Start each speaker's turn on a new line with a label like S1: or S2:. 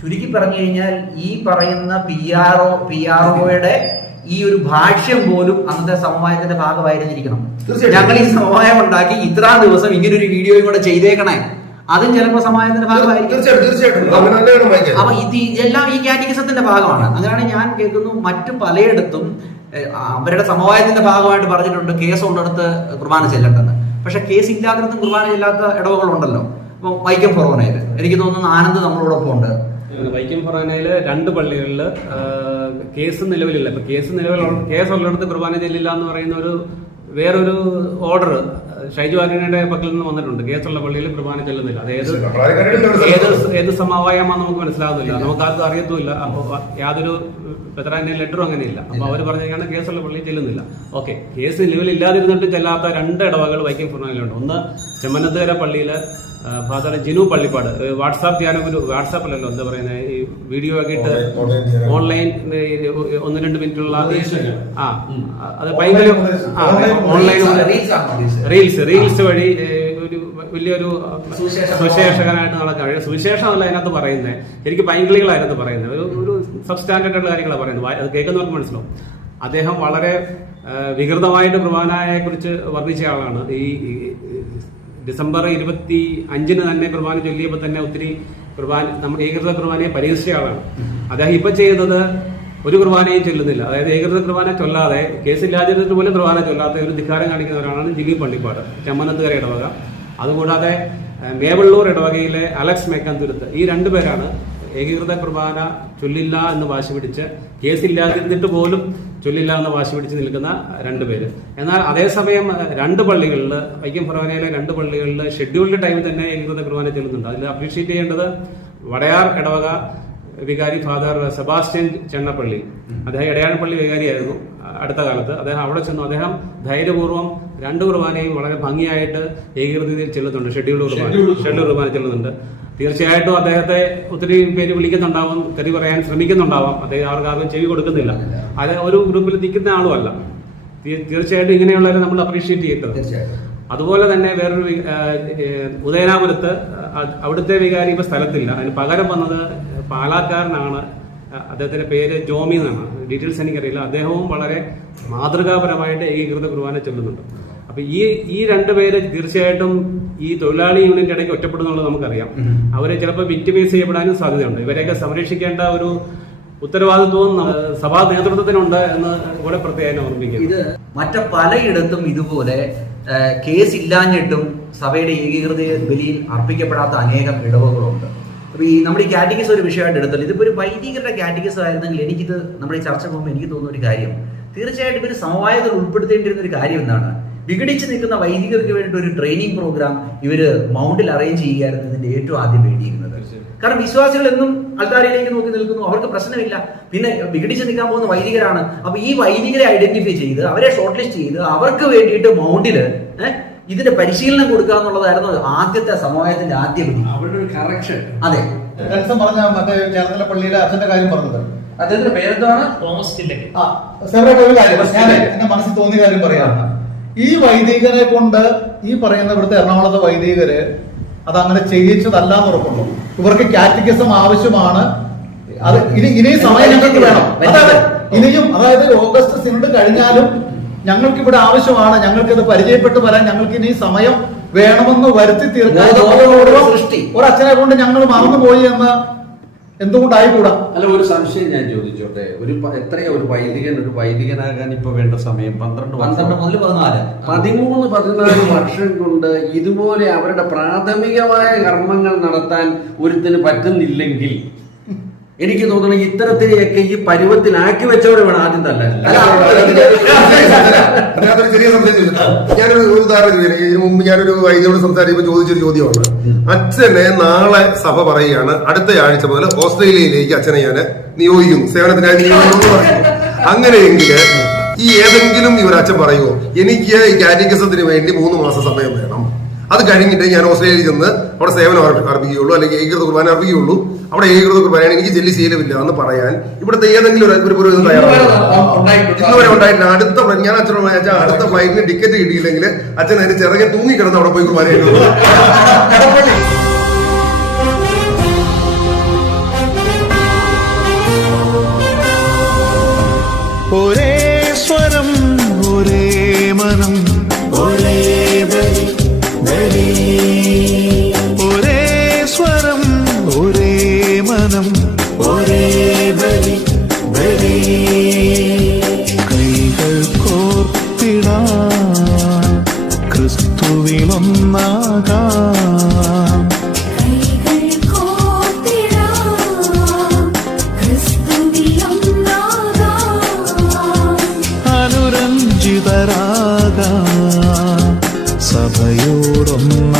S1: ചുരുക്കി പറഞ്ഞു കഴിഞ്ഞാൽ ഈ പറയുന്ന P R O P R ഒയുടെ ഈ ഒരു ഭാഷ്യം പോലും അന്നത്തെ സമവായത്തിന്റെ ഭാഗമായിരുന്നിരിക്കണം. ഞങ്ങൾ ഈ സമവായം ഉണ്ടാക്കി ഇത്ര ദിവസം ഇങ്ങനെ ഒരു വീഡിയോയും കൂടെ ചെയ്തേക്കണേ. അതും ചിലപ്പോൾ സമവായത്തിന്റെ ഭാഗമായിരിക്കും. അപ്പൊ ഇത് എല്ലാം ഈ കാറ്റിക്സത്തിന്റെ ഭാഗമാണ്. അങ്ങനെയാണ് ഞാൻ കേൾക്കുന്നു മറ്റു പലയിടത്തും അവരുടെ സമവായത്തിന്റെ ഭാഗമായിട്ട് പറഞ്ഞിട്ടുണ്ട് കേസ് ഉള്ളിടത്ത് കുർബാന ചെല്ലണ്ടെന്ന്. പക്ഷെ കേസ് ഇല്ലാത്തടത്തും കുർബാന ചെല്ലാത്ത ഇടവകളുണ്ടല്ലോ. ഇപ്പൊ വൈക്കം ഫൊറോനയിൽ. എനിക്ക് തോന്നുന്നു ആനന്ദ് നമ്മളോടൊപ്പം ഉണ്ട്.
S2: വൈക്കം ഫൊറോനയിൽ രണ്ട് പള്ളികളിൽ കേസ് നിലവിലില്ല. ഇപ്പൊ കേസ് നിലവിലുള്ള കേസ് ഉള്ളിടത്ത് കുർബാന ചെല്ലില്ല എന്ന് പറയുന്ന ഒരു വേറൊരു ഓർഡർ ഷൈജു ആന്റണിയുടെ പക്കൽ നിന്ന് വന്നിട്ടുണ്ട്. കേസുള്ള പള്ളിയിൽ കുർബാന ചെല്ലുന്നില്ല. അത് ഏത് ഏത് ഏത് സമവായമാ നമുക്ക് മനസ്സിലാകുന്നില്ല നമുക്ക് ആർക്കും അറിയത്തുമില്ല. അപ്പൊ യാതൊരു പെത്രാന്റെ ലെറ്ററും അങ്ങനെയില്ല. അപ്പോൾ അവർ പറഞ്ഞാണ് കേസുള്ള പള്ളിയിൽ ചെല്ലുന്നില്ല. ഓക്കെ. കേസ് നിലവിലില്ലാതിരുന്നിട്ട് ചെല്ലാത്ത രണ്ട് ഇടവകൾ വൈക്കം ഫുർണയിലുണ്ട് ഒന്ന് ചെമ്മനത്തുകര പള്ളിയിൽ ആ, ഫാദർ ജിനു പള്ളിപ്പാട്. വാട്സാപ്പ് ധ്യാനഗുരു വാട്സാപ്പിലല്ലോ എന്താ പറയുന്നത് ഈ വീഡിയോ ഒക്കെ ഇട്ട്
S3: ഓൺലൈൻ
S2: ഒന്ന് രണ്ട് മിനിറ്റുള്ള ആ അത് ഭയങ്കര ഓൺലൈൻ
S1: റീൽസ്.
S2: റീൽസ് റീൽസ് വഴി ഒരു വലിയൊരു
S1: സുശേഷകനായിട്ട്
S2: നടക്കുക നടക്കാൻ സുവിശേഷമല്ല അതിനകത്ത് പറയുന്നത് എനിക്ക് പൈങ്കിളികളായിരുന്നു പറയുന്നത്. ഒരു ഒരു സബ്സ്റ്റാൻഡേർഡ് ആയിട്ടുള്ള കാര്യങ്ങളാണ് പറയുന്നത്. അത് കേൾക്കുന്നവർക്ക് മനസ്സിലാവും. അദ്ദേഹം വളരെ വികൃതമായിട്ട് കുർബാനയെ കുറിച്ച് വർണിച്ച ആളാണ്. ഈ ഡിസംബർ ഇരുപത്തി അഞ്ചിന് തന്നെ കുർബാന ചൊല്ലിയപ്പോൾ തന്നെ ഒത്തിരി കുർബാന നമ്മുടെ ഏകൃത കുർബാനയെ പരിഹസിച്ച ആളാണ്. അദ്ദേഹം ഇപ്പൊ ചെയ്യുന്നത് ഒരു കുർബാനയും ചൊല്ലുന്നില്ല. അതായത് ഏകൃത കുർബാന ചൊല്ലാതെ കേസില്ലാതിരുന്നിട്ട് പോലും കുർബാന ചൊല്ലാത്ത ഒരു ധിക്കാരം കാണിക്കുന്നവരാണ് ജിഗി പള്ളിപ്പാട് ചമ്മനത്തുകര ഇടവക. അതുകൂടാതെ മേവള്ളൂർ ഇടവകയിലെ അലക്സ് മേക്കാന്തുരുത്ത് ഈ രണ്ടു പേരാണ് ഏകീകൃത കുർബാന ചൊല്ലില്ല എന്ന് വാശി പിടിച്ച് കേസില്ലാതിരുന്നിട്ട് പോലും ചൊല്ലില്ല എന്ന് വാശി പിടിച്ച് നിൽക്കുന്ന രണ്ടുപേര് എന്നാൽ അതേസമയം രണ്ട് പള്ളികളിൽ വൈക്കം ഫൊറോനയിലെ രണ്ട് പള്ളികളിൽ ഷെഡ്യൂൾഡ് ടൈമിൽ തന്നെ ഏകീകൃത കുർബാന ചെല്ലുന്നുണ്ട്. അതിൽ അപ്രീഷിയേറ്റ് ചെയ്യേണ്ടത് വടയാർ ഇടവക വികാരി ഫാദർ സെബാസ്റ്റ്യൻ ചെണ്ണപ്പള്ളി. അദ്ദേഹം ഇടയാനപ്പള്ളി വികാരിയായിരുന്നു ആയിരുന്നു അടുത്ത കാലത്ത്. അദ്ദേഹം അവിടെ ചെന്നു. അദ്ദേഹം ധൈര്യപൂർവം രണ്ട് കുർബാനയും വളരെ ഭംഗിയായിട്ട് ഏകീകൃതിയിൽ ചെല്ലുന്നുണ്ട്. ഷെഡ്യൂൾഡ് കുർബാന. ഷെഡ്യൂൾഡ് കുർബാന. ചെല്ലുന്നുണ്ട്. തീർച്ചയായിട്ടും അദ്ദേഹത്തെ ഒത്തിരി പേര് വിളിക്കുന്നുണ്ടാവും തെറി പറയാൻ ശ്രമിക്കുന്നുണ്ടാവാം. അദ്ദേഹം അവർക്ക് ആർക്കും ചെവി കൊടുക്കുന്നില്ല. അത് ഒരു ഗ്രൂപ്പിൽ നിൽക്കുന്ന ആളുമല്ല തീർച്ചയായിട്ടും ഇങ്ങനെയുള്ളവരെ നമ്മൾ അപ്രീഷിയേറ്റ് ചെയ്യേണ്ടത്
S1: തീർച്ചയായിട്ടും.
S2: അതുപോലെ തന്നെ വേറൊരു ഉദയനാപുരത്ത് അവിടുത്തെ വികാരി ഇപ്പൊ സ്ഥലത്തില്ല. അതിന് പകരം വന്നത് പാലാക്കാരനാണ് അദ്ദേഹത്തിന്റെ അദ്ദേഹത്തിന്റെ പേര് ജോമി എന്നാണ്. ഡീറ്റെയിൽസ് എനിക്കറിയില്ല. അദ്ദേഹവും വളരെ മാതൃകാപരമായിട്ട് ഏകീകൃത കുർബാന ചൊല്ലുന്നുണ്ട്. അപ്പൊ ഈ ഈ രണ്ടുപേര് തീർച്ചയായിട്ടും ഈ തൊഴിലാളി യൂണിയന്റെ ഇടയ്ക്ക് ഒറ്റപ്പെടുന്നുള്ളത് നമുക്കറിയാം. അവരെ ചിലപ്പോൾ വിറ്റുപേസ് ചെയ്യപ്പെടാനും സാധ്യതയുണ്ട്. ഇവരെയൊക്കെ സംരക്ഷിക്കേണ്ട ഒരു ഉത്തരവാദിത്വവും സഭാ നേതൃത്വത്തിനുണ്ട് എന്ന് കൂടെ പ്രത്യേകം ഓർമ്മിക്കുന്നു
S1: ഇത് മറ്റു പലയിടത്തും ഇതുപോലെ കേസ് ഇല്ലാഞ്ഞിട്ടും സഭയുടെ ഏകീകൃത ബലിയിൽ അർപ്പിക്കപ്പെടാത്ത അനേകം ഇടവുകളുണ്ട്. അപ്പൊ ഈ നമ്മുടെ ഈ കാറ്റഗറീസ് ഒരു വിഷയമായിട്ട് എടുത്തല്ലോ ഇതിപ്പോൾ ഒരു വൈദികരുടെ കാറ്റഗറീസ് ആയിരുന്നെങ്കിൽ എനിക്കിത് നമ്മുടെ ഈ ചർച്ച പോകുമ്പോൾ എനിക്ക് തോന്നുന്ന ഒരു കാര്യം. തീർച്ചയായിട്ടും ഇവർ സമവായത്തിൽ ഉൾപ്പെടുത്തേണ്ടിരുന്ന ഒരു കാര്യം എന്താണ്? വിഘടിച്ച് നിൽക്കുന്ന വൈദികർക്ക് വേണ്ടി ഒരു ട്രെയിനിങ് പ്രോഗ്രാം ഇവർ മൗണ്ടിൽ അറേഞ്ച് ചെയ്യുകയായിരുന്നു ഇതിന്റെ ഏറ്റവും ആദ്യം വേണ്ടിയിരുന്നത്. കാരണം വിശ്വാസികൾ എന്നും അൽത്താരയിലേക്ക് നോക്കി നിൽക്കുന്നു. അവർക്ക് പ്രശ്നമില്ല. പിന്നെ വിഘടിച്ച് നിൽക്കാൻ പോകുന്ന വൈദികരാണ്. അപ്പൊ ഈ വൈദികരെ ഐഡന്റിഫൈ ചെയ്ത് അവരെ ഷോർട്ട് ലിസ്റ്റ് ചെയ്ത് അവർക്ക് വേണ്ടിയിട്ട് മൗണ്ടിൽ ഏഹ്, ഇതിന്റെ പരിശീലനം കൊടുക്കുക എന്നുള്ളതായിരുന്നു ആദ്യത്തെ സമവായത്തിന്റെ ആദ്യ വിധി.
S4: അവരുടെ ഒരു കറക്ഷൻ
S1: അതെ.
S5: പറഞ്ഞ മറ്റേ ചേർത്തല പള്ളിയിലെ അച്ഛന്റെ കാര്യം പറഞ്ഞത്.
S1: അദ്ദേഹത്തിന്റെ പേരെന്താണ്?
S4: തോമസ് ചില്ലക്ക്
S5: ആ സെപ്പറേറ്റ് ഒരു കാര്യം. ഞാൻ എന്റെ മനസ്സിൽ തോന്നിയ കാര്യം പറയാം. ഈ വൈദികരെ കൊണ്ട് ഈ പറയുന്ന ഇവിടുത്തെ എറണാകുളത്തെ വൈദികര് അത് അങ്ങനെ ചെയ്യിച്ചതല്ല എന്ന് ഉറപ്പുള്ളൂ ഇവർക്ക് കാറ്റഗിസം ആവശ്യമാണ്. അത് ഇനി ഇനി സമയം ഞങ്ങൾക്ക് വേണം അതായത് ഇനിയും അതായത് ഓഗസ്റ്റ് സിനഡ് കഴിഞ്ഞാലും ഞങ്ങൾക്ക് ഇവിടെ ആവശ്യമാണ് ഞങ്ങൾക്ക് ഇത് പരിചയപ്പെട്ട് വരാൻ ഞങ്ങൾക്ക് ഇനി സമയം വേണമെന്ന് വരുത്തി തീർക്കാൻ. ഒരു അച്ഛനെ കൊണ്ട് ഞങ്ങൾ മറന്നുപോയി എന്ന് എന്തുകൊണ്ടായിക്കൂടാ
S4: അല്ല ഒരു സംശയം ഞാൻ ചോദിച്ചോട്ടെ ഒരു എത്രയോ ഒരു വൈദികൻ ഒരു വൈദികനാകാൻ ഇപ്പൊ വേണ്ട സമയം പന്ത്രണ്ട് വർഷം.
S1: പന്ത്രണ്ട് മുതൽ പതിനാല്
S4: പതിമൂന്ന് പതിനാല് വർഷം കൊണ്ട് ഇതുപോലെ അവരുടെ പ്രാഥമികമായ കർമ്മങ്ങൾ നടത്താൻ ഒരുത്തിന് പറ്റുന്നില്ലെങ്കിൽ എനിക്ക് തോന്നുന്നു ഇത്തരത്തിലെയൊക്കെ ഈ പരുവത്തിൽ ആക്കി വെച്ചവരെ വേണം ആദ്യം തന്നെ
S3: അതിനകത്തൊരു ചെറിയ സംശയം ഞാനൊരു ഉദാഹരണം ചോദിക്കാം ഇതിനു മുമ്പ് ഞാനൊരു വൈദ്യോട് സംസാരിക്കുമ്പോൾ ചോദിച്ചൊരു ചോദ്യമാണ് അച്ഛനെ നാളെ സഭ പറയുകയാണ്. അടുത്ത ആഴ്ച മുതൽ ഓസ്ട്രേലിയയിലേക്ക് അച്ഛനെ ഞാൻ നിയോഗിക്കും. സേവനത്തിനായി നിയോഗിക്കുന്നു അങ്ങനെയെങ്കിൽ ഈ ഏതെങ്കിലും ഇവർ അച്ഛൻ പറയുമോ എനിക്ക് ഈ കാറ്റഗിസത്തിന് വേണ്ടി മൂന്ന് മാസം സമയം വേണം. അത് കഴിഞ്ഞിട്ട് ഞാൻ ഓസ്ട്രേലിയയിൽ ചെന്ന് അവിടെ സേവനം അർപ്പി- അർപ്പിക്കുകയുള്ളൂ. അല്ലെങ്കിൽ ഏകീകൃത കുർബാന അർപ്പിക്കുകയുള്ളൂ. അവിടെ ഏകീകൃത കുർബാനയാണ് എനിക്ക് ജെല്ലി ശീലമില്ല എന്ന് പറയാൻ ഇവിടുത്തെ ഏതെങ്കിലും ഒരു ഒരു പുരോഹിതം തയ്യാറാണ്. ഉണ്ടായിട്ടില്ല. അടുത്ത ഞാൻ അച്ഛനോട് അച്ഛൻ അടുത്ത ഫ്ലൈറ്റിന് ടിക്കറ്റ് കിട്ടിയില്ലെങ്കിൽ അച്ഛൻ അതിന് ചിറകെ തൂങ്ങിക്കിടന്ന് അവിടെ പോയി കുർബാന
S6: ഒരേ മനം ഒരേ ബലി ബലി. കൈകൾ കോർത്തിടാം ക്രിസ്തുവിലൊന്നാകാം. അനുരഞ്ജിതരാകാം സഭയോടൊന്നാകാം